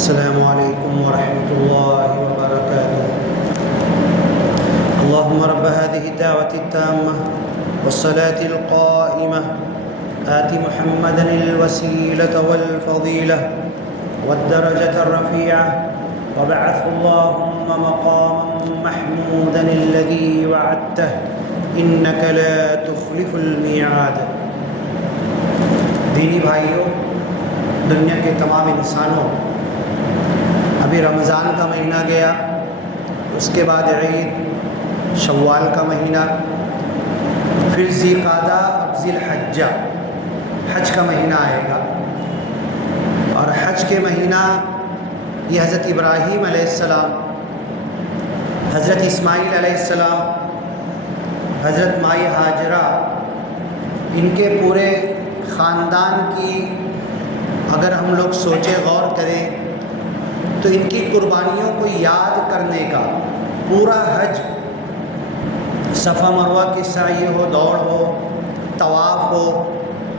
السلام علیکم ورحمۃ اللہ وبرکاتہ۔ اللهم رب هذه الدعوة التامة والصلاة القائمة آت محمدا الوسيلة والفضيلة والدرجة الرفيعة وابعثه اللهم مقاما محمودا الذي وعدته إنك لا تخلف الميعاد۔ دینی بھائیوں، دنیا کے تمام انسانوں، ابھی رمضان کا مہینہ گیا، اس کے بعد عید، شوال کا مہینہ، پھر ذی قعدہ اور ذی الحجہ، حج کا مہینہ آئے گا۔ اور حج کے مہینہ یہ حضرت ابراہیم علیہ السلام، حضرت اسماعیل علیہ السلام، حضرت مائی ہاجرہ، ان کے پورے خاندان کی اگر ہم لوگ سوچیں، غور کریں تو ان کی قربانیوں کو یاد کرنے کا پورا حج، صفا مروہ کی سعی ہو، دوڑ ہو، طواف ہو،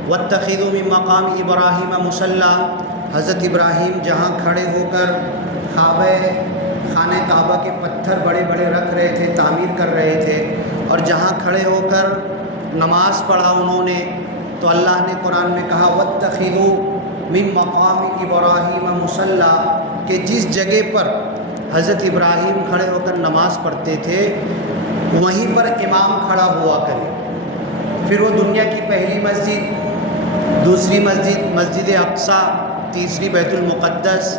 واتخذوا من مقام ابراہیم مصلی، حضرت ابراہیم جہاں کھڑے ہو کر خانہ کعبہ کے پتھر بڑے بڑے رکھ رہے تھے، تعمیر کر رہے تھے، اور جہاں کھڑے ہو کر نماز پڑھا انہوں نے، تو اللہ نے قرآن میں کہا واتخذوا من مقام ابراہیم مصلی، کہ جس جگہ پر حضرت ابراہیم کھڑے ہو کر نماز پڑھتے تھے وہیں پر امام کھڑا ہوا کرے۔ پھر وہ دنیا کی پہلی مسجد، دوسری مسجد مسجد اقصیٰ، تیسری بیت المقدس،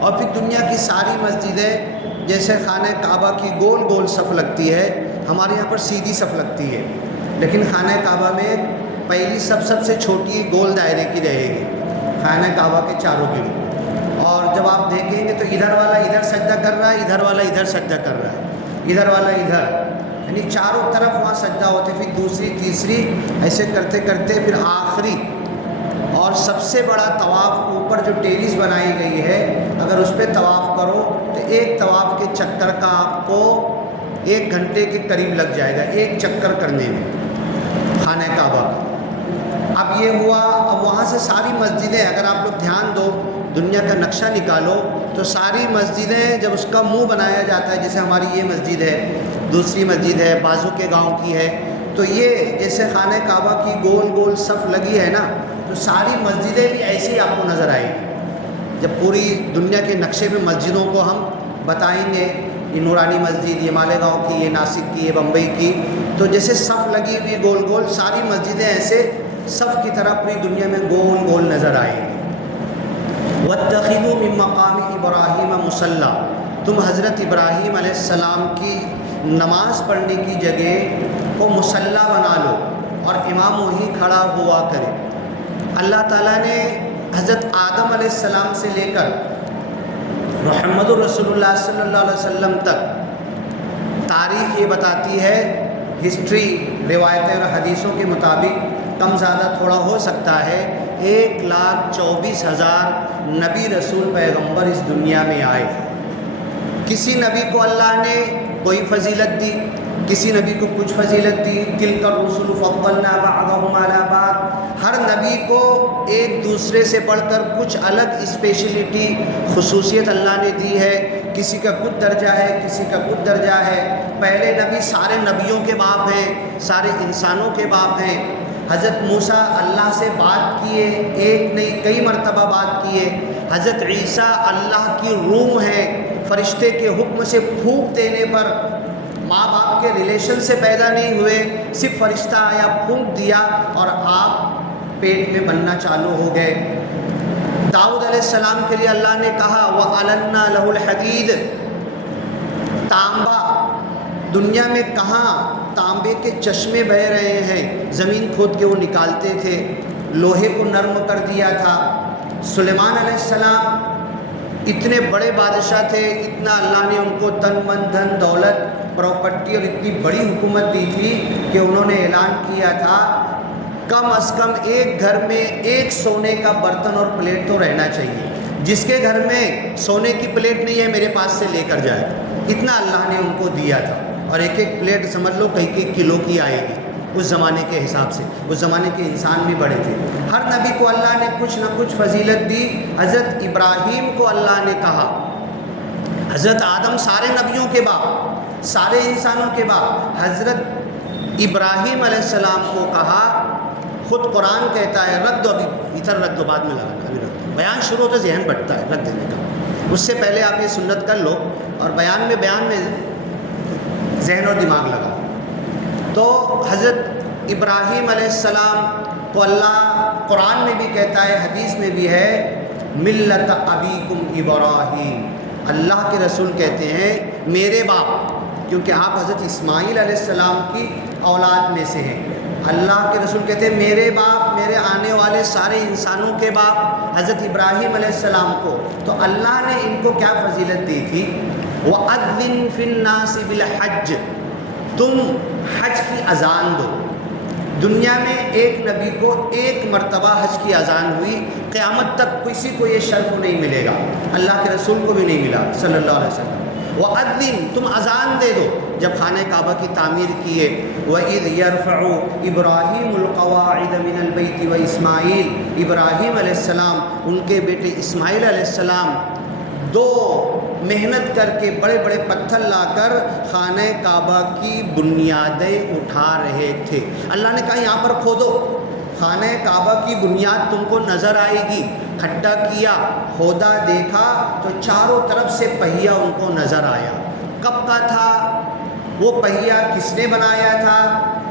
اور پھر دنیا کی ساری مسجدیں جیسے خانہ کعبہ کی گول گول صف لگتی ہے، ہمارے یہاں پر سیدھی صف لگتی ہے، لیکن خانہ کعبہ میں پہلی صف سب سے چھوٹی گول دائرے کی رہے گی، خانہ کعبہ کے چاروں گرد۔ اور جب آپ دیکھیں گے تو ادھر والا ادھر سجدہ کر رہا ہے، ادھر والا ادھر سجدہ کر رہا ہے، ادھر والا ادھر، یعنی چاروں طرف وہاں سجدہ ہوتے، پھر دوسری تیسری ایسے کرتے کرتے پھر آخری اور سب سے بڑا طواف اوپر جو ٹیریس بنائی گئی ہے، اگر اس پہ طواف کرو تو ایک طواف کے چکر کا آپ کو 1 گھنٹے کے قریب لگ جائے گا، ایک چکر کرنے میں خانہ کعبہ کا۔ اب یہ ہوا، اب وہاں سے ساری مسجدیں، اگر آپ لوگ دھیان دو، دنیا کا نقشہ نکالو تو ساری مسجدیں جب اس کا منہ بنایا جاتا ہے، جیسے ہماری یہ مسجد ہے، دوسری مسجد ہے بازو کے گاؤں کی ہے، تو یہ جیسے خانہ کعبہ کی گول گول صف لگی ہے نا، تو ساری مسجدیں بھی ایسے ہی آپ کو نظر آئیں گی۔ جب پوری دنیا کے نقشے میں مسجدوں کو ہم بتائیں گے، یہ نورانی مسجد، یہ مالیگاؤں کی، یہ ناسک کی، یہ بمبئی کی، تو جیسے صف لگی ہوئی گول گول، ساری مسجدیں ایسے صف کی طرح پوری دنیا میں گول گول نظر آئیں گی۔ واتخذوا من مقام ابراہیم مصلی، تم حضرت ابراہیم علیہ السلام کی نماز پڑھنے کی جگہ کو مصلی بنا لو اور امام وہیں کھڑا ہوا کرے۔ اللہ تعالیٰ نے حضرت آدم علیہ السلام سے لے کر محمد الرسول اللہ صلی اللہ علیہ وسلم تک تاریخ یہ بتاتی ہے، ہسٹری، روایتیں اور حدیثوں کے مطابق کم زیادہ تھوڑا ہو سکتا ہے، 1,24,000 نبی رسول پیغمبر اس دنیا میں آئے۔ کسی نبی کو اللہ نے کوئی فضیلت دی، کسی نبی کو کچھ فضیلت دی، تلک الرسل فضلنا بعضهم علی بعض، ہر نبی کو ایک دوسرے سے بڑھ کر کچھ الگ اسپیشلٹی، خصوصیت اللہ نے دی ہے، کسی کا کچھ درجہ ہے، کسی کا کچھ درجہ ہے۔ پہلے نبی سارے نبیوں کے باپ ہیں، سارے انسانوں کے باپ ہیں۔ حضرت موسیٰ اللہ سے بات کیے، ایک نہیں کئی مرتبہ بات کیے۔ حضرت عیسیٰ اللہ کی روح ہیں، فرشتے کے حکم سے پھونک دینے پر ماں باپ کے ریلیشن سے پیدا نہیں ہوئے، صرف فرشتہ آیا پھونک دیا اور آپ پیٹ میں بننا چالو ہو گئے۔ داؤد علیہ السلام کے لیے اللہ نے کہا وَأَلَنَّا لَهُ الْحَدِيدَ، تانبا، دنیا میں کہاں تانبے کے چشمے بہہ رہے ہیں، زمین کھود کے وہ نکالتے تھے، لوہے کو نرم کر دیا تھا۔ سلیمان علیہ السلام اتنے بڑے بادشاہ تھے، اتنا اللہ نے ان کو تن من دھن دولت پراپرٹی اور اتنی بڑی حکومت دی تھی کہ انہوں نے اعلان کیا تھا کم از کم ایک گھر میں ایک سونے کا برتن اور پلیٹ تو رہنا چاہیے، جس کے گھر میں سونے کی پلیٹ نہیں ہے میرے پاس سے لے کر جائے، اتنا اللہ نے ان کو دیا تھا۔ اور ایک ایک پلیٹ سمجھ لو کئی کئی کلو کی آئے گی، اس زمانے کے حساب سے، اس زمانے کے انسان بھی بڑے تھے۔ ہر نبی کو اللہ نے کچھ نہ کچھ فضیلت دی۔ حضرت ابراہیم کو اللہ نے کہا، حضرت آدم سارے نبیوں کے باپ، سارے انسانوں کے باپ، حضرت ابراہیم علیہ السلام کو کہا، خود قرآن کہتا ہے، رکھ دو ابھی ادھر رکھ دو، بعد میں لگانا، ابھی رکھ دو، بیان شروع ہوتا ذہن بٹتا ہے رکھ دینے کا، اس سے پہلے آپ یہ سنت کر لو اور بیان میں ذہن اور دماغ لگا۔ تو حضرت ابراہیم علیہ السلام کو اللہ قرآن میں بھی کہتا ہے، حدیث میں بھی ہے، ملت ابیکم ابراہیم، اللہ کے رسول کہتے ہیں میرے باپ، کیونکہ آپ حضرت اسماعیل علیہ السلام کی اولاد میں سے ہیں۔ اللہ کے رسول کہتے ہیں میرے باپ، میرے آنے والے سارے انسانوں کے باپ حضرت ابراہیم علیہ السلام کو۔ تو اللہ نے ان کو کیا فضیلت دی تھی؟ وَأَذِّن فِي النَّاسِ بِالْحَجِّ، تم حج کی اذان دو۔ دنیا میں ایک نبی کو ایک مرتبہ حج کی اذان ہوئی، قیامت تک کسی کو یہ شرف نہیں ملے گا، اللہ کے رسول کو بھی نہیں ملا صلی اللہ علیہ وسلم۔ وَأَذِّن، تم اذان دے دو جب خانہ کعبہ کی تعمیر کیے۔ وَإِذْ يَرْفَعُ إِبْرَاهِيمُ الْقَوَاعِدَ مِنَ الْبَيْتِ وَإِسْمَاعِيلُ، ابراہیم علیہ السلام، ان کے بیٹے اسماعیل علیہ السلام دو محنت کر کے بڑے بڑے پتھر لا کر خانہ کعبہ کی بنیادیں اٹھا رہے تھے۔ اللہ نے کہا یہاں پر کھودو، خانہ کعبہ کی بنیاد تم کو نظر آئے گی۔ کھڈا کیا، کھودا، دیکھا تو چاروں طرف سے پہیا ان کو نظر آیا۔ کب کا تھا وہ پہیا، کس نے بنایا تھا،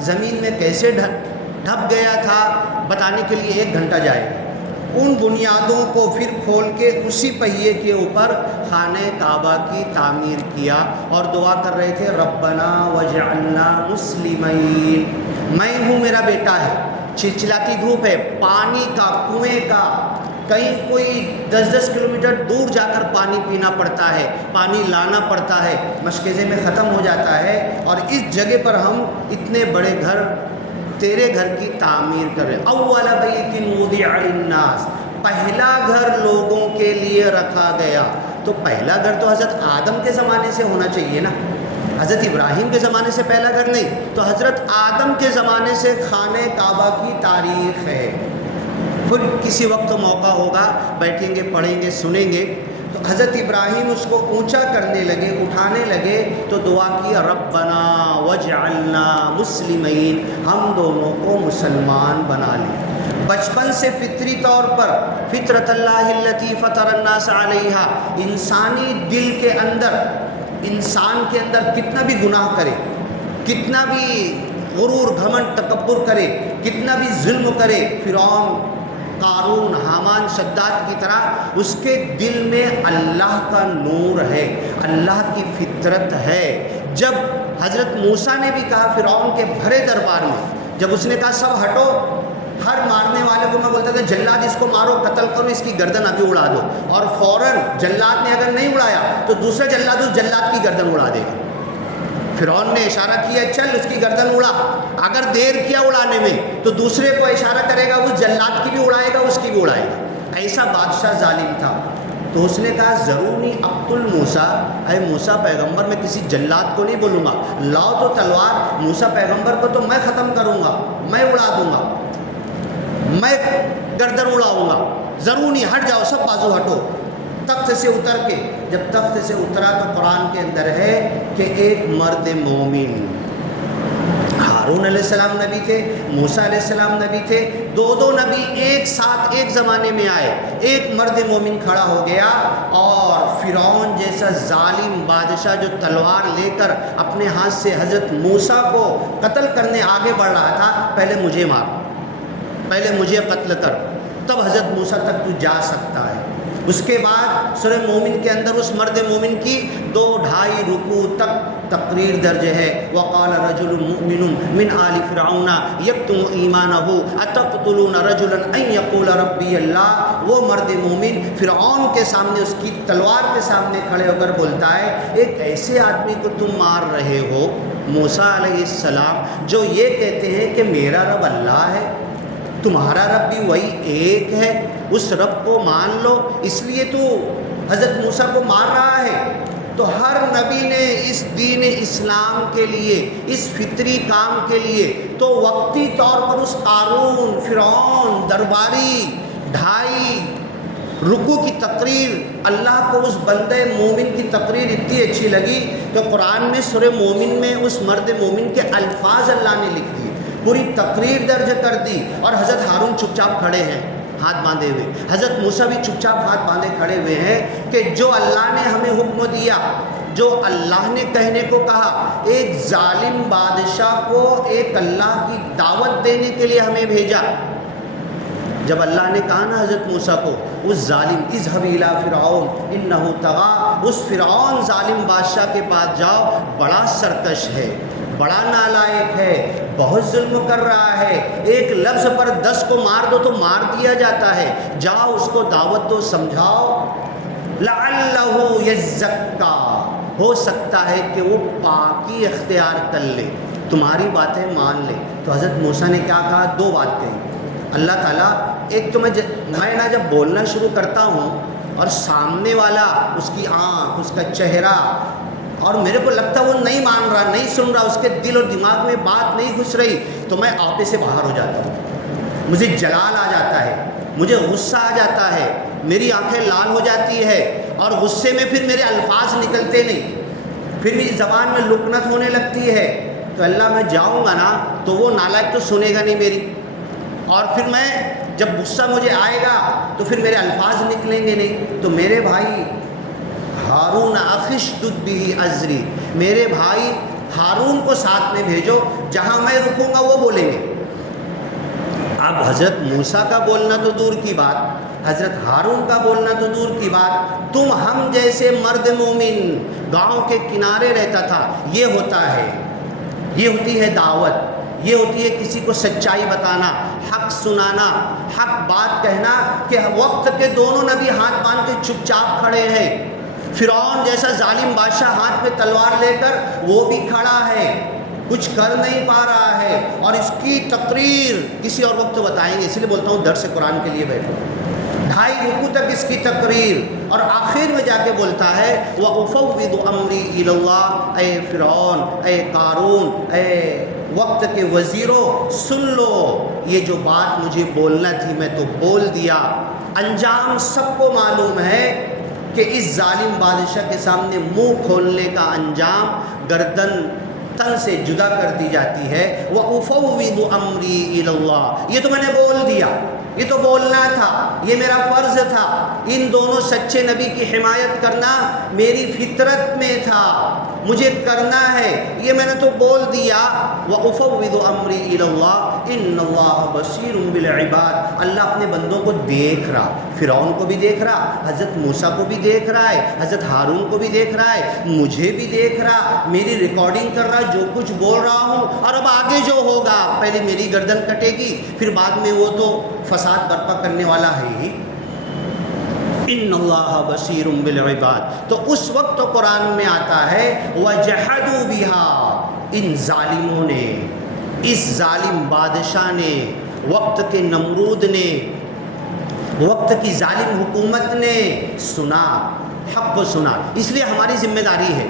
زمین میں کیسے ڈھپ گیا تھا، بتانے کے لیے 1 گھنٹہ جائے گا۔ ان بنیادوں کو پھر کھول کے اسی پہیے کے اوپر خانہ کعبہ کی تعمیر کیا اور دعا کر رہے تھے، ربنا وجعلنا مسلمین، میں ہوں، میرا بیٹا ہے، چلچلاتی دھوپ ہے، پانی کا، کنویں کا، کہیں کوئی 10-10 کلومیٹر دور جا کر پانی پینا پڑتا ہے، پانی لانا پڑتا ہے، مشکزے میں ختم ہو جاتا ہے، اور اس جگہ پر ہم اتنے بڑے گھر، تیرے گھر کی تعمیر کر رہے۔ اول بیت وضع للناس، پہلا گھر لوگوں کے لیے رکھا گیا۔ تو پہلا گھر تو حضرت آدم کے زمانے سے ہونا چاہیے نا، حضرت ابراہیم کے زمانے سے پہلا گھر نہیں، تو حضرت آدم کے زمانے سے خانہ کعبہ کی تاریخ ہے۔ پھر کسی وقت موقع ہوگا، بیٹھیں گے، پڑھیں گے، سنیں گے۔ تو حضرت ابراہیم اس کو اونچا کرنے لگے، اٹھانے لگے، تو دعا کی، ربنا وجعلنا مسلمین، ہم دونوں کو مسلمان بنا لیں۔ بچپن سے فطری طور پر، فطرت اللہ التی فطر الناس علیہا، انسانی دل کے اندر، انسان کے اندر کتنا بھی گناہ کرے، کتنا بھی غرور، گھمنڈ، تکبر کرے، کتنا بھی ظلم کرے، فرعون، قارون، حامان، شداد کی طرح، اس کے دل میں اللہ کا نور ہے، اللہ کی فطرت ہے۔ جب حضرت موسیٰ نے بھی کہا فرعون کے بھرے دربار میں، جب اس نے کہا سب ہٹو، ہر مارنے والے کو میں بولتا تھا جلاد اس کو مارو، قتل کرو، اس کی گردن ابھی اڑا دو، اور فوراً جلاد نے اگر نہیں اڑایا تو دوسرا جلاد اس جلاد کی گردن اڑا دے گا۔ فرعون نے اشارہ کیا چل اس کی گردن اڑا، اگر دیر کیا اڑانے میں تو دوسرے کو اشارہ کرے گا، اس جلاد کی بھی اڑائے گا، اس کی بھی اڑائے گا۔ ایسا بادشاہ ظالم تھا۔ تو اس نے کہا ضرورنی اقتل موسیٰ، اے موسیٰ پیغمبر میں کسی جلاد کو نہیں بولوں گا، لاؤ تو تلوار، موسیٰ پیغمبر کو تو میں ختم کروں گا، میں اڑا دوں گا، میں گردن اڑاؤں گا، ضرورنی ہٹ جاؤ، سب بازو ہٹو۔ تخت سے اتر کے، جب تخت سے اترا تو قرآن کے اندر ہے کہ ایک مرد مومن، ہارون علیہ السلام نبی تھے، موسیٰ علیہ السلام نبی تھے، دو نبی ایک ساتھ ایک زمانے میں آئے، ایک مرد مومن کھڑا ہو گیا، اور فرعون جیسا ظالم بادشاہ جو تلوار لے کر اپنے ہاتھ سے حضرت موسیٰ کو قتل کرنے آگے بڑھ رہا تھا، پہلے مجھے مار، پہلے مجھے قتل کر، تب حضرت موسیٰ تک تو جا سکتا ہے۔ اس کے بعد سورہ مومن کے اندر اس مرد مومن کی 2-2.5 رکوع تک تقریر درج ہے۔ وقال رجل مؤمن من آل فرعون یکتم ایمانہ اتقتلون رجلا ان یقول ربی اللہ، وہ مرد مومن فرعون کے سامنے، اس کی تلوار کے سامنے کھڑے ہو کر بولتا ہے، ایک ایسے آدمی کو تم مار رہے ہو موسیٰ علیہ السلام جو یہ کہتے ہیں کہ میرا رب اللہ ہے، تمہارا رب بھی وہی ایک ہے، اس رب کو مان لو، اس لیے تو حضرت موسیٰ کو مار رہا ہے۔ تو ہر نبی نے اس دین اسلام کے لیے، اس فطری کام کے لیے تو وقتی طور پر اس قارون، فرعون، درباری، 2.5 رکوع کی تقریر، اللہ کو اس بندے مومن کی تقریر اتنی اچھی لگی تو قرآن میں سورہ مومن میں اس مرد مومن کے الفاظ اللہ نے لکھ دیے، پوری تقریر درج کر دی۔ اور حضرت ہارون چپ چاپ کھڑے ہیں ہاتھ باندھے ہوئے، حضرت موسیٰ بھی چپ چاپ ہاتھ باندھے کھڑے ہوئے ہیں کہ جو اللہ نے ہمیں حکم دیا، جو اللہ نے کہنے کو کہا، ایک ظالم بادشاہ کو ایک اللہ کی دعوت دینے کے لیے ہمیں بھیجا۔ جب اللہ نے کہا نا حضرت موسیٰ کو، اس ظالم اذهب الى فرعون انه طغى، اس فرعون ظالم بادشاہ کے پاس جاؤ، بڑا سرکش ہے، بڑا نالائق ہے، بہت ظلم کر رہا ہے، ایک لفظ پر 10 کو مار دو تو مار دیا جاتا ہے، جاؤ اس کو دعوت دو، سمجھاؤ، لعلہ یزکا، ہو سکتا ہے کہ وہ پاکی اختیار کر لے، تمہاری باتیں مان لے۔ تو حضرت موسیٰ نے کیا کہا؟ 2 بات کہی اللہ تعالیٰ، ایک تو میں نا جب بولنا شروع کرتا ہوں اور سامنے والا، اس کی آنکھ، اس کا چہرہ، اور میرے کو لگتا ہے وہ نہیں مان رہا، نہیں سن رہا، اس کے دل اور دماغ میں بات نہیں گھس رہی، تو میں آپے سے باہر ہو جاتا ہوں، مجھے جلال آ جاتا ہے، مجھے غصہ آ جاتا ہے، میری آنکھیں لال ہو جاتی ہے، اور غصے میں پھر میرے الفاظ نکلتے نہیں، پھر میری زبان میں لکنت ہونے لگتی ہے۔ تو اللہ میں جاؤں گا نا تو وہ نالائق تو سنے گا نہیں میری، اور پھر میں جب غصہ مجھے آئے گا تو پھر میرے الفاظ نکلیں گے نہیں۔ تو میرے بھائی ہارون اخشدد بہ ازری، میرے بھائی ہارون کو ساتھ میں بھیجو، جہاں میں رکوں گا وہ بولیں گے۔ اب حضرت موسیٰ کا بولنا تو دور کی بات، حضرت ہارون کا بولنا تو دور کی بات، تم ہم جیسے مرد مومن، گاؤں کے کنارے رہتا تھا، یہ ہوتا ہے، یہ ہوتی ہے دعوت، یہ ہوتی ہے کسی کو سچائی بتانا، حق سنانا، حق بات کہنا، کہ وقت کے دونوں نبی ہاتھ باندھ کے چپ چاپ کھڑے ہیں، فرعون جیسا ظالم بادشاہ ہاتھ میں تلوار لے کر وہ بھی کھڑا ہے، کچھ کر نہیں پا رہا ہے، اور اس کی تقریر کسی اور وقت بتائیں گے، اس لیے بولتا ہوں درس قرآن کے لیے بیٹھو، 2.5 رکوع تک اس کی تقریر، اور آخر میں جا کے بولتا ہے وَأُفَوِّضُ أَمْرِي إِلَى اللَّهِ، اے فرعون، اے قارون، اے وقت کے وزیروں، سن لو، یہ جو بات مجھے بولنا تھی میں تو بول دیا، انجام سب کو معلوم ہے کہ اس ظالم بادشاہ کے سامنے منہ کھولنے کا انجام گردن تن سے جدا کر دی جاتی ہے۔ وَأُفَوِّضُ أَمْرِي إِلَى اللَّهِ، یہ تو میں نے بول دیا، یہ تو بولنا تھا، یہ میرا فرض تھا، ان دونوں سچے نبی کی حمایت کرنا میری فطرت میں تھا، مجھے کرنا ہے، یہ میں نے تو بول دیا۔ وَأُفَوِّضُ أَمْرِي إِلَى اللَّهِ إِنَّ اللَّهَ بَصِيرٌ بِالْعِبَادِ، اللہ اپنے بندوں کو دیکھ رہا، فرعون کو بھی دیکھ رہا، حضرت موسیٰ کو بھی دیکھ رہا ہے، حضرت ہارون کو بھی دیکھ رہا ہے، مجھے بھی دیکھ رہا، میری ریکارڈنگ کر رہا، جو کچھ بول رہا ہوں، اور اب آگے جو ہوگا، پہلے میری گردن کٹے گی، پھر بعد میں وہ تو فساد برپا کرنے والا ہے ہی۔ ان اللہ بصیر بالعباد، تو اس وقت تو قرآن میں آتا ہے وجحدوا بها، ان ظالموں نے، اس ظالم بادشاہ نے، وقت کے نمرود نے، وقت کی ظالم حکومت نے سنا، حق کو سنا۔ اس لیے ہماری ذمہ داری ہے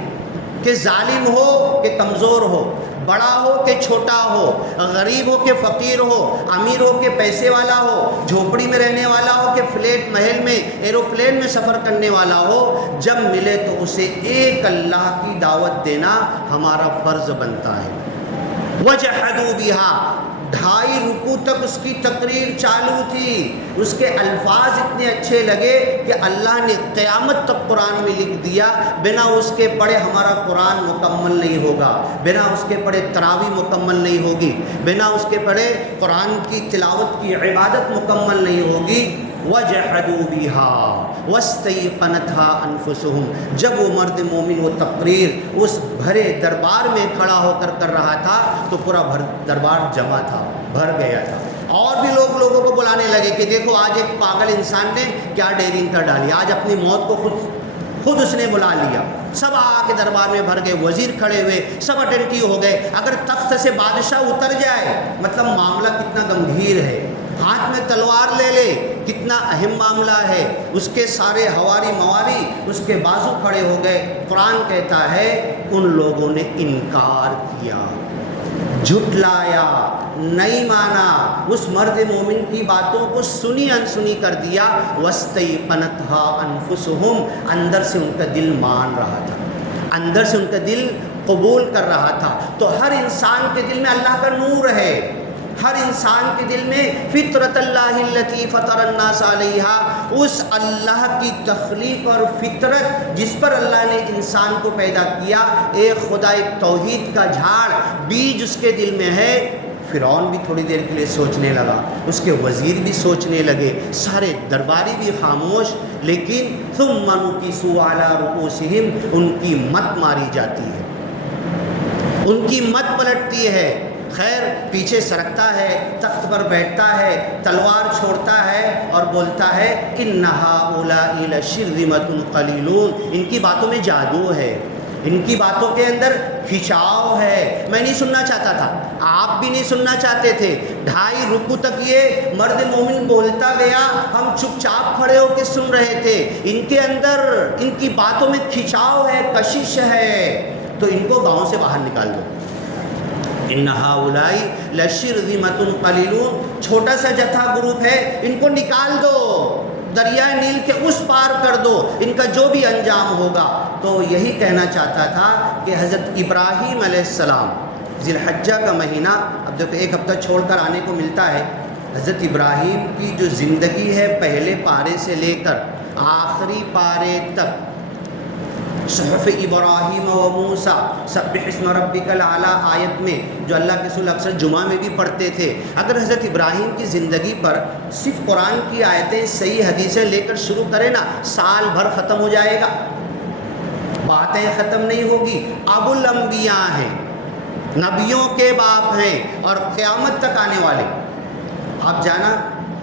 کہ ظالم ہو کہ کمزور ہو، بڑا ہو کہ چھوٹا ہو، غریب ہو کہ فقیر ہو، امیر ہو کہ پیسے والا ہو، جھوپڑی میں رہنے والا ہو کہ فلیٹ محل میں ایروپلین میں سفر کرنے والا ہو، جب ملے تو اسے ایک اللہ کی دعوت دینا ہمارا فرض بنتا ہے۔ وجحدوا بها، 2.5 رکوع تک اس کی تقریر چالو تھی، اس کے الفاظ اتنے اچھے لگے کہ اللہ نے قیامت تک قرآن میں لکھ دیا، بنا اس کے پڑھے ہمارا قرآن مکمل نہیں ہوگا، بنا اس کے پڑھے تراویح مکمل نہیں ہوگی، بنا اس کے پڑھے قرآن کی تلاوت کی عبادت مکمل نہیں ہوگی۔ وَجَحَدُوا بِهَا وَاسْتَيْقَنَتْهَا أَنفُسُهُمْ، جب وہ مرد مومن وہ تقریر اس بھرے دربار میں کھڑا ہو کر رہا تھا تو پورا دربار جمع تھا، بھر گیا تھا، اور بھی لوگوں کو بلانے لگے کہ دیکھو آج ایک پاگل انسان نے کیا ڈیرنگ کر ڈالی، آج اپنی موت کو خود اس نے بلا لیا۔ سب آ کے دربار میں بھر گئے، وزیر کھڑے ہوئے، سب اٹینٹیو ہو گئے۔ اگر تخت سے بادشاہ اتر جائے مطلب معاملہ کتنا گمبھیر ہے، ہاتھ میں تلوار لے لے، کتنا اہم معاملہ ہے، اس کے سارے ہواری مواری اس کے بازو کھڑے ہو گئے۔ قرآن کہتا ہے ان لوگوں نے انکار کیا، جھٹلایا، نہیں مانا، اس مرد مومن کی باتوں کو سنی انسنی کر دیا۔ وَاسْتَيْقَنَتْهَا أَنفُسُهُمْ، اندر سے ان کا دل مان رہا تھا، اندر سے ان کا دل قبول کر رہا تھا۔ تو ہر انسان کے دل میں اللہ کا نور ہے، ہر انسان کے دل میں فطرت اللہ التی فطر الناس علیہا، اس اللہ کی تخلیق اور فطرت جس پر اللہ نے انسان کو پیدا کیا، ایک خدا، ایک توحید کا جھاڑ بیج اس کے دل میں ہے۔ فرعون بھی تھوڑی دیر کے لیے سوچنے لگا، اس کے وزیر بھی سوچنے لگے، سارے درباری بھی خاموش، لیکن ثم نکسوا علی رؤوسہم، ان کی مت ماری جاتی ہے، ان کی مت پلٹتی ہے۔ خیر پیچھے سرکتا ہے، تخت پر بیٹھتا ہے، تلوار چھوڑتا ہے اور بولتا ہے ان ہؤلاء لشرذمۃ قلیلون، ان کی باتوں میں جادو ہے، ان کی باتوں کے اندر کھچاؤ ہے۔ میں نہیں سننا چاہتا تھا، آپ بھی نہیں سننا چاہتے تھے، 2.5 رکوع تک یہ مرد مومن بولتا گیا، ہم چپ چاپ کھڑے ہو کے سن رہے تھے۔ ان کے اندر، ان کی باتوں میں کھچاؤ ہے، کشش ہے، تو ان کو گاؤں سے باہر نکال دو۔ ان ہؤلاء لشرذمۃ قلیلون، چھوٹا سا جتھا گروپ ہے، ان کو نکال دو، دریائے نیل کے اس پار کر دو، ان کا جو بھی انجام ہوگا۔ تو یہی کہنا چاہتا تھا کہ حضرت ابراہیم علیہ السلام، ذی الحجہ کا مہینہ اب دیکھو 1 ہفتہ چھوڑ کر آنے کو ملتا ہے، حضرت ابراہیم کی جو زندگی ہے پہلے پارے سے لے کر آخری پارے تک، صحف ابراہیم و موسیٰ سبح اسم ربک الاعلیٰ آیت میں جو اللہ کے رسول اکثر جمعہ میں بھی پڑھتے تھے، اگر حضرت ابراہیم کی زندگی پر صرف قرآن کی آیتیں، صحیح حدیثیں لے کر شروع کریں نا، سال بھر ختم ہو جائے گا، باتیں ختم نہیں ہوگی۔ ابو الانبیاء ہیں، نبیوں کے باپ ہیں اور قیامت تک آنے والے۔ آپ جانا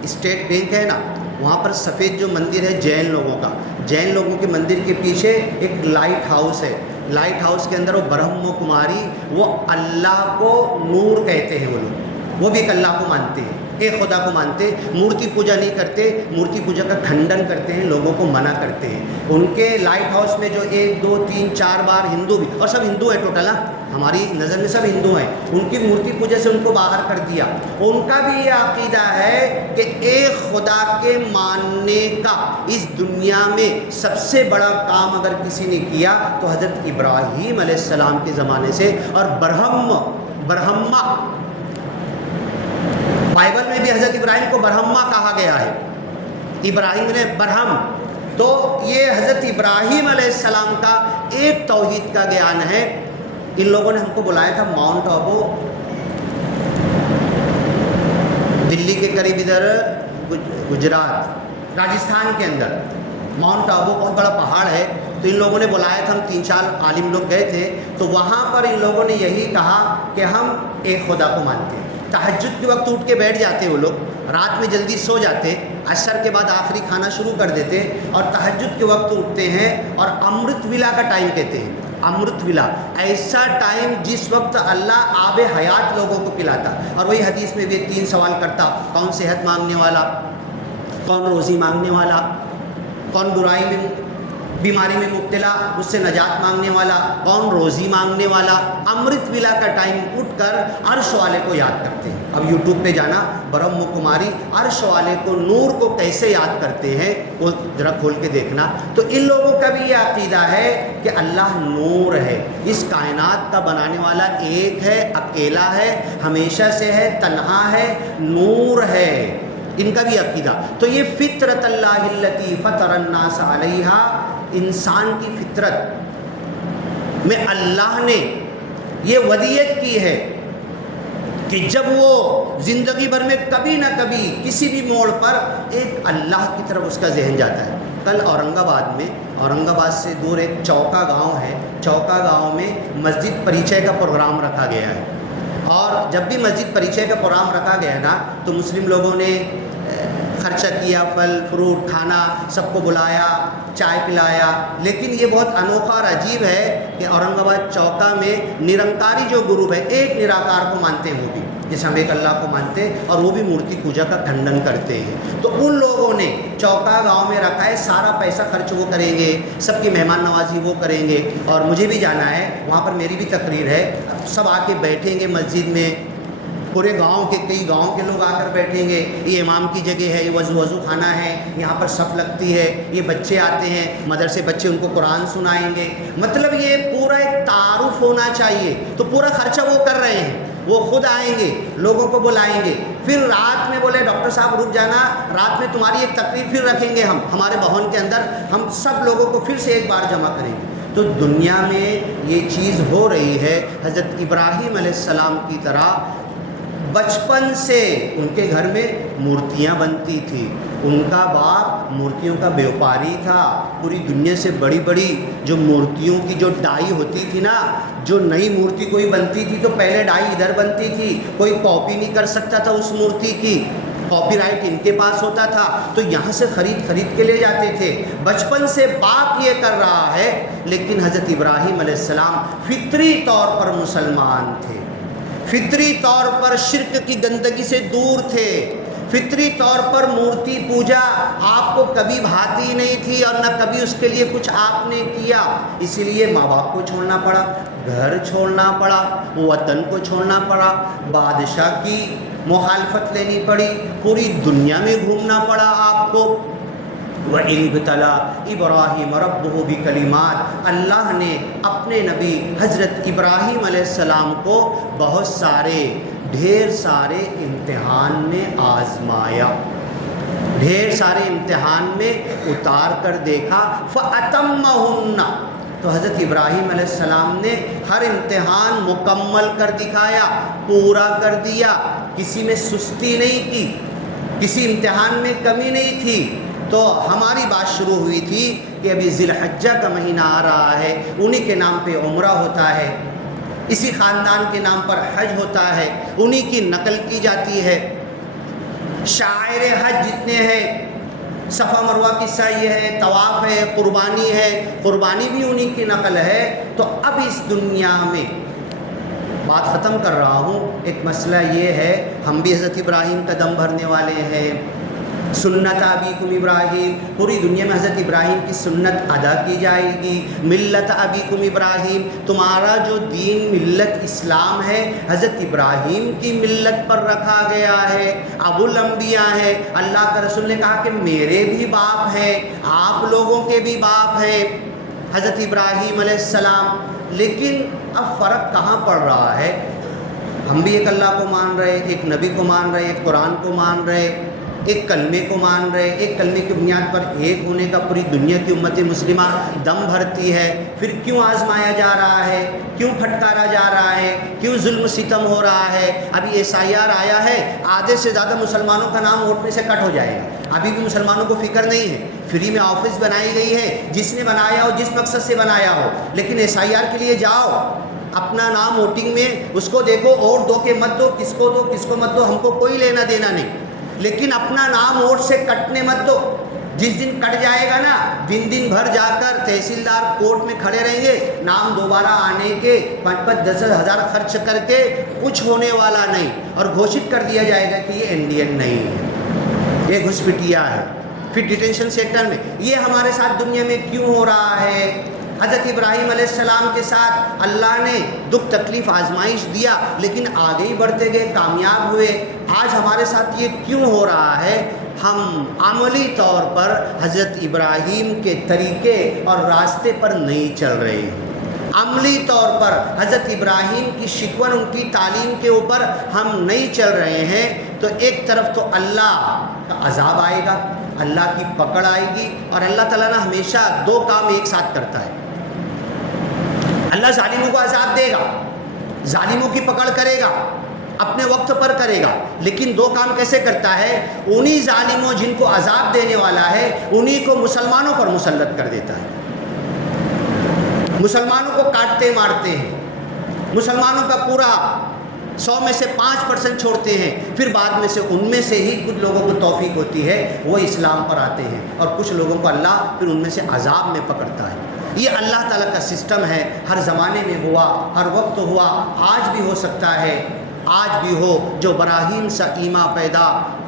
اسٹیٹ بینک ہے نا، وہاں پر سفید جو مندر ہے جین لوگوں کا، جین لوگوں کے مندر کے پیچھے ایک لائٹ ہاؤس ہے، لائٹ ہاؤس کے اندر وہ برہم کماری، وہ اللہ کو نور کہتے ہیں، وہ لوگ، وہ بھی ایک اللہ کو مانتے ہیں، ایک خدا کو مانتے، مورتی پوجا نہیں کرتے، مورتی پوجا کا کھنڈن کرتے ہیں، لوگوں کو منع کرتے ہیں۔ ان کے لائٹ ہاؤس میں جو 1 2 3 4 بار ہندو بھی، اور سب ہندو ہیں ٹوٹل، ہماری نظر میں سب ہندو ہیں، ان کی مورتی پوجا سے ان کو باہر کر دیا۔ ان کا بھی یہ عقیدہ ہے کہ ایک خدا کے ماننے کا اس دنیا میں سب سے بڑا کام اگر کسی نے کیا تو حضرت ابراہیم علیہ السلام کے زمانے سے، اور برہما، بائبل میں بھی حضرت ابراہیم کو برہما کہا گیا ہے، ابراہیم نے برہم، تو یہ حضرت ابراہیم علیہ السلام کا ایک توحید کا گیان ہے۔ ان لوگوں نے ہم کو بلایا تھا ماؤنٹ آبو، دلی کے قریب، ادھر گجرات، راجستھان کے اندر ماؤنٹ آبو بہت بڑا پہاڑ ہے، تو ان لوگوں نے بلایا تھا، ہم 3-4 عالم لوگ گئے تھے، تو وہاں پر ان لوگوں نے یہی کہا کہ ہم ایک خدا کو مانتے ہیں۔ تہجد کے وقت اٹھ کے بیٹھ جاتے وہ لوگ، رات میں جلدی سو جاتے، عصر کے بعد آخری کھانا شروع کر دیتے، اور تہجد کے وقت اٹھتے ہیں، اور امرت ویلا کا ٹائم کہتے ہیں، امرت ویلا، ایسا ٹائم جس وقت اللہ آب حیات لوگوں کو پلاتا۔ اور وہی حدیث میں بھی 3 سوال کرتا، کون صحت مانگنے والا، کون روزی مانگنے والا، کون برائی میں بیماری میں مبتلا اس سے نجات مانگنے والا، کون روزی مانگنے والا۔ امرت ویلا کا ٹائم اٹھ کر عرش والے کو یاد کرتے ہیں۔ اب یوٹیوب پہ جانا، برہم کماری عرش والے کو، نور کو کیسے یاد کرتے ہیں وہ ذرا کھول کے دیکھنا۔ تو ان لوگوں کا بھی یہ عقیدہ ہے کہ اللہ نور ہے، اس کائنات کا بنانے والا ایک ہے، اکیلا ہے، ہمیشہ سے ہے، تنہا ہے، نور ہے، ان کا بھی عقیدہ۔ تو یہ فطرت اللہ التی فطر الناس علیہا، انسان کی فطرت میں اللہ نے یہ ودیت کی ہے کہ جب وہ زندگی بھر میں کبھی نہ کبھی کسی بھی موڑ پر ایک اللہ کی طرف اس کا ذہن جاتا ہے۔ کل اورنگ آباد میں، اورنگ آباد سے دور ایک چوکا گاؤں ہے، چوکا گاؤں میں مسجد پریچے کا پروگرام رکھا گیا ہے، اور جب بھی مسجد پریچے کا پروگرام رکھا گیا نا تو مسلم لوگوں نے خرچہ کیا، پھل فروٹ کھانا، سب کو بلایا، چائے پلایا. لیکن یہ بہت انوکھا اور عجیب ہے کہ اورنگ آباد چوکا میں نرنکاری جو گروپ ہے، ایک نراکار کو مانتے ہیں وہ بھی، جیسے ہم ایک اللہ کو مانتے ہیں، اور وہ بھی مورتی پوجا کا کھنڈن کرتے ہیں. تو ان لوگوں نے چوکا گاؤں میں رکھا ہے، سارا پیسہ خرچ وہ کریں گے، سب کی مہمان نوازی وہ کریں گے. اور مجھے بھی جانا ہے وہاں پر، میری بھی تقریر ہے. سب آ کے بیٹھیں گے مسجد میں، پورے گاؤں کے، کئی گاؤں کے لوگ آ کر بیٹھیں گے. یہ امام کی جگہ ہے، یہ وضو خانہ ہے، یہاں پر صف لگتی ہے، یہ بچے آتے ہیں مدرسے بچے، ان کو قرآن سنائیں گے. مطلب یہ پورا ایک تعارف ہونا چاہیے. تو پورا خرچہ وہ کر رہے ہیں، وہ خود آئیں گے، لوگوں کو بلائیں گے. پھر رات میں بولے ڈاکٹر صاحب رک جانا، رات میں تمہاری ایک تقریر پھر رکھیں گے، ہم ہمارے بھون کے اندر ہم سب لوگوں کو پھر سے ایک بار جمع کریں گے. تو دنیا میں یہ چیز ہو رہی ہے. حضرت ابراہیم علیہ السلام کی طرح بچپن سے ان کے گھر میں مورتیاں بنتی تھی. ان کا باپ مورتیوں کا بیوپاری تھا. پوری دنیا سے بڑی بڑی جو مورتیوں کی جو ڈائی ہوتی تھی نا، جو نئی مورتی کوئی بنتی تھی تو پہلے ڈائی ادھر بنتی تھی، کوئی کاپی نہیں کر سکتا تھا اس مورتی کی، کاپی رائٹ ان کے پاس ہوتا تھا، تو یہاں سے خرید کے لے جاتے تھے. بچپن سے باپ یہ کر رہا ہے. لیکن حضرت ابراہیم علیہ السلام فطری طور پر مسلمان تھے، فطری طور پر شرک کی گندگی سے دور تھے، فطری طور پر مورتی پوجا آپ کو کبھی بھاتی نہیں تھی، اور نہ کبھی اس کے لیے کچھ آپ نے کیا. اسی لیے ماں باپ کو چھوڑنا پڑا، گھر چھوڑنا پڑا، وطن کو چھوڑنا پڑا، بادشاہ کی مخالفت لینی پڑی، پوری دنیا میں گھومنا پڑا آپ کو. وَإِذِ ابْتَلَىٰ إِبْرَاهِيمَ رَبُّهُ بِكَلِمَاتٍ، اللہ نے اپنے نبی حضرت ابراہیم علیہ السلام کو بہت سارے، ڈھیر سارے امتحان میں آزمایا، ڈھیر سارے امتحان میں اتار کر دیکھا. فَأَتَمَّهُنَّ، تو حضرت ابراہیم علیہ السلام نے ہر امتحان مکمل کر دکھایا، پورا کر دیا، کسی میں سستی نہیں کی، کسی امتحان میں کمی نہیں تھی. تو ہماری بات شروع ہوئی تھی کہ ابھی ذی الحجہ کا مہینہ آ رہا ہے، انہی کے نام پہ عمرہ ہوتا ہے، اسی خاندان کے نام پر حج ہوتا ہے، انہی کی نقل کی جاتی ہے. شاعر حج جتنے ہیں، صفا مروہ کی سعی ہے، طواف ہے، قربانی ہے، قربانی بھی انہی کی نقل ہے. تو اب اس دنیا میں بات ختم کر رہا ہوں. ایک مسئلہ یہ ہے، ہم بھی حضرت ابراہیم کا دم بھرنے والے ہیں. سنت ابیکم ابراہیم، پوری دنیا میں حضرت ابراہیم کی سنت ادا کی جائے گی. ملت ابیکم ابراہیم، تمہارا جو دین ملت اسلام ہے حضرت ابراہیم کی ملت پر رکھا گیا ہے، ابو الانبیاء ہے. اللہ کا رسول نے کہا کہ میرے بھی باپ ہیں، آپ لوگوں کے بھی باپ ہیں حضرت ابراہیم علیہ السلام. لیکن اب فرق کہاں پڑ رہا ہے؟ ہم بھی ایک اللہ کو مان رہے، ایک نبی کو مان رہے، ایک قرآن کو مان رہے، ایک کلمے کو مان رہے، ایک کلمے کی بنیاد پر ایک ہونے کا پوری دنیا کی امت مسلمہ دم بھرتی ہے. پھر کیوں آزمایا جا رہا ہے، کیوں پھٹکارا جا رہا ہے، کیوں ظلم ستم ہو رہا ہے؟ ابھی SIR آیا ہے، آدھے سے زیادہ مسلمانوں کا نام ووٹ میں سے کٹ ہو جائے گا. ابھی بھی مسلمانوں کو فکر نہیں ہے. فری میں آفس بنائی گئی ہے، جس نے بنایا ہو، جس مقصد سے بنایا ہو. لیکن SIR کے لیے جاؤ، اپنا نام ووٹنگ میں اس کو دیکھو، اور دو کے مت دو، کس کو دو کس کو مت دو، ہم کو کوئی لینا دینا نہیں. لیکن اپنا نام ووٹ سے کٹنے مت دو. جس دن کٹ جائے گا نا، دن بھر جا کر تحصیلدار کورٹ میں کھڑے رہیں گے، نام دوبارہ آنے کے 5-10 ہزار خرچ کر کے کچھ ہونے والا نہیں. اور گھوشت کر دیا جائے گا کہ یہ انڈین نہیں ہے، یہ گھسپٹیا ہے. پھر ڈیٹینشن سینٹر میں. یہ ہمارے ساتھ دنیا میں کیوں ہو رہا ہے؟ حضرت ابراہیم علیہ السلام کے ساتھ اللہ نے دکھ تکلیف آزمائش دیا، لیکن آگے ہی بڑھتے گئے، کامیاب ہوئے. آج ہمارے ساتھ یہ کیوں ہو رہا ہے؟ ہم عملی طور پر حضرت ابراہیم کے طریقے اور راستے پر نہیں چل رہے. عملی طور پر حضرت ابراہیم کی شکون، ان کی تعلیم کے اوپر ہم نہیں چل رہے ہیں. تو ایک طرف تو اللہ کا عذاب آئے گا، اللہ کی پکڑ آئے گی. اور اللہ تعالیٰ نے ہمیشہ دو کام ایک ساتھ کرتا ہے. اللہ ظالموں کو عذاب دے گا، ظالموں کی پکڑ کرے گا، اپنے وقت پر کرے گا. لیکن دو کام کیسے کرتا ہے؟ انہی ظالموں جن کو عذاب دینے والا ہے، انہی کو مسلمانوں پر مسلط کر دیتا ہے. مسلمانوں کو کاٹتے مارتے ہیں، مسلمانوں کا پورا 100 میں سے 5% چھوڑتے ہیں، پھر بعد میں سے ان میں سے ہی کچھ لوگوں کو توفیق ہوتی ہے وہ اسلام پر آتے ہیں، اور کچھ لوگوں کو اللہ پھر ان میں سے عذاب میں پکڑتا ہے۔ یہ اللہ تعالیٰ کا سسٹم ہے، ہر زمانے میں ہوا، ہر وقت ہوا، آج بھی ہو سکتا ہے، آج بھی ہو۔ جو براہیم سا ایما پیدا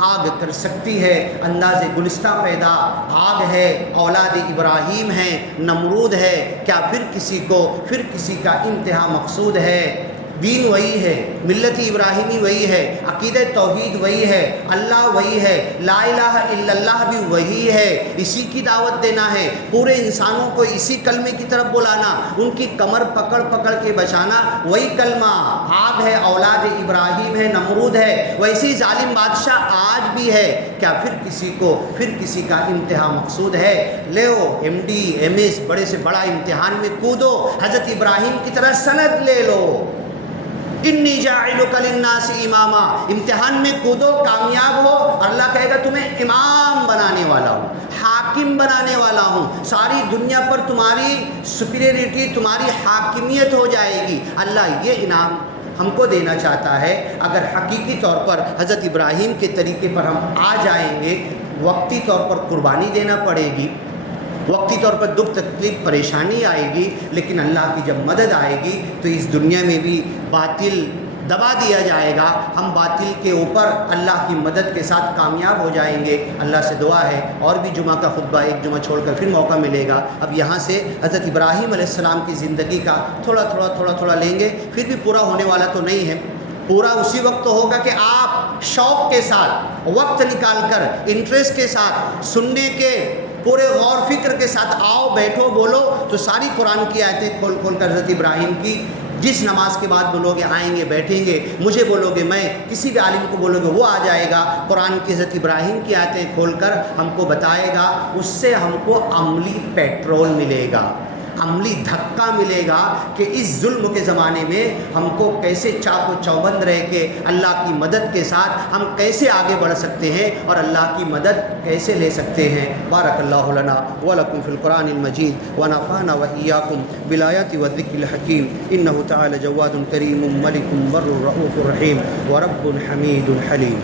آگ کر سکتی ہے، انداز گلستہ پیدا آگ ہے، اولاد ابراہیم ہے، نمرود ہے، کیا پھر کسی کا انتہا مقصود ہے؟ دین وہی ہے، ملت ابراہیمی وہی ہے، عقیدہ توحید وہی ہے، اللہ وہی ہے، لا الہ الا اللہ بھی وہی ہے، اسی کی دعوت دینا ہے، پورے انسانوں کو اسی کلمے کی طرف بلانا، ان کی کمر پکڑ پکڑ کے بچانا، وہی کلمہ آگ ہے، اولاد ابراہیم ہے، نمرود ہے، ویسی ظالم بادشاہ آج بھی ہے، کیا پھر کسی کا انتہا مقصود ہے؟ لو MD MS بڑے سے بڑا امتحان میں کودو، حضرت ابراہیم کی طرح سند لے لو، انی جاعلک للناس اماما، امتحان میں کودو، کامیاب ہو، اللہ کہے گا تمہیں امام بنانے والا ہوں، حاکم بنانے والا ہوں، ساری دنیا پر تمہاری سپیریئرٹی، تمہاری حاکمیت ہو جائے گی۔ اللہ یہ انعام ہم کو دینا چاہتا ہے۔ اگر حقیقی طور پر حضرت ابراہیم کے طریقے پر ہم آ جائیں گے، وقتی طور پر قربانی دینا پڑے گی، وقتی طور پر دکھ تکلیف پریشانی آئے گی، لیکن اللہ کی جب مدد آئے گی تو اس دنیا میں بھی باطل دبا دیا جائے گا، ہم باطل کے اوپر اللہ کی مدد کے ساتھ کامیاب ہو جائیں گے۔ اللہ سے دعا ہے، اور بھی جمعہ کا خطبہ ایک جمعہ چھوڑ کر پھر موقع ملے گا، اب یہاں سے حضرت ابراہیم علیہ السلام کی زندگی کا تھوڑا لیں گے، پھر بھی پورا ہونے والا تو نہیں ہے، پورا اسی وقت ہوگا کہ آپ شوق کے ساتھ وقت نکال کر انٹرسٹ کے ساتھ سننے کے پورے غور فکر کے ساتھ آؤ، بیٹھو، بولو تو ساری قرآن کی آیتیں کھول کھول کر حضرت ابراہیم کی، جس نماز کے بعد بولو گے آئیں گے، بیٹھیں گے، مجھے بولو گے، میں کسی بھی عالم کو بولو گے وہ آ جائے گا، قرآن کی حضرت ابراہیم کی آیتیں کھول کر ہم کو بتائے گا، اس سے ہم کو عملی پیٹرول ملے گا، عملی دھکا ملے گا کہ اس ظلم کے زمانے میں ہم کو کیسے چاق و چوبند رہ کے اللہ کی مدد کے ساتھ ہم کیسے آگے بڑھ سکتے ہیں اور اللہ کی مدد کیسے لے سکتے ہیں۔ بارک اللہ لنا ولکم فی القرآن المجید ونفعنا وإیاکم بالآیات والذکر الحکیم، انہ تعالی جواد کریم ملک بر رؤوف رحیم ورب حمید حلیم۔